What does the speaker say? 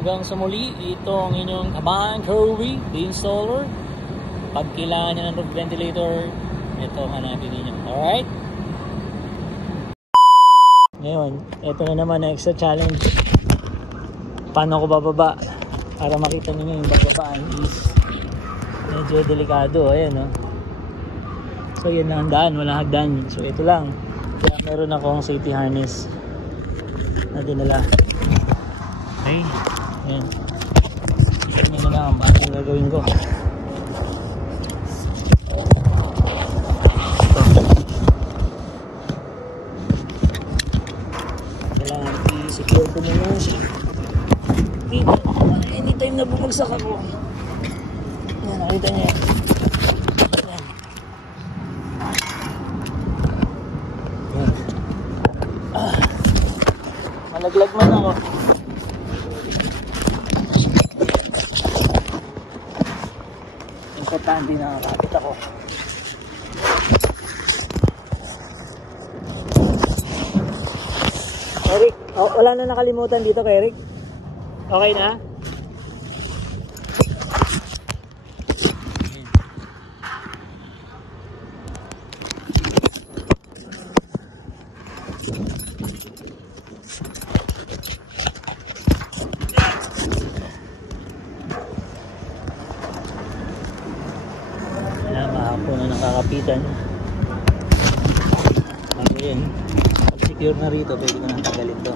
hanggang sa muli, ito ang inyong Kabahan Kirby, the installer. Pag kailangan nyo ng roof ventilator, ito hanapin ninyo. Alright? Ngayon, ito na naman ang extra challenge. Paano ko bababa? Para makita niyo yung bababaan is medyo delikado. Ayan, no? So yan lang ang daan, walang hagdan. So ito lang. Kaya meron akong safety harness na dinala. Okay, ayan. Ito nyo na lang ang bakit gagawin ko. Kailangan i-secure ko muna siya. Anytime na bumagsak ako. Ayan, nakita nyo yan. Ayan. Malaglag man ako. Importante na nakakapit ako. Eric, wala na nakalimutan dito kay Eric? Okay na? Wala, mahapon na nakakapitan. Ayun, pag secure na rito, pwede ko nang tagalin to.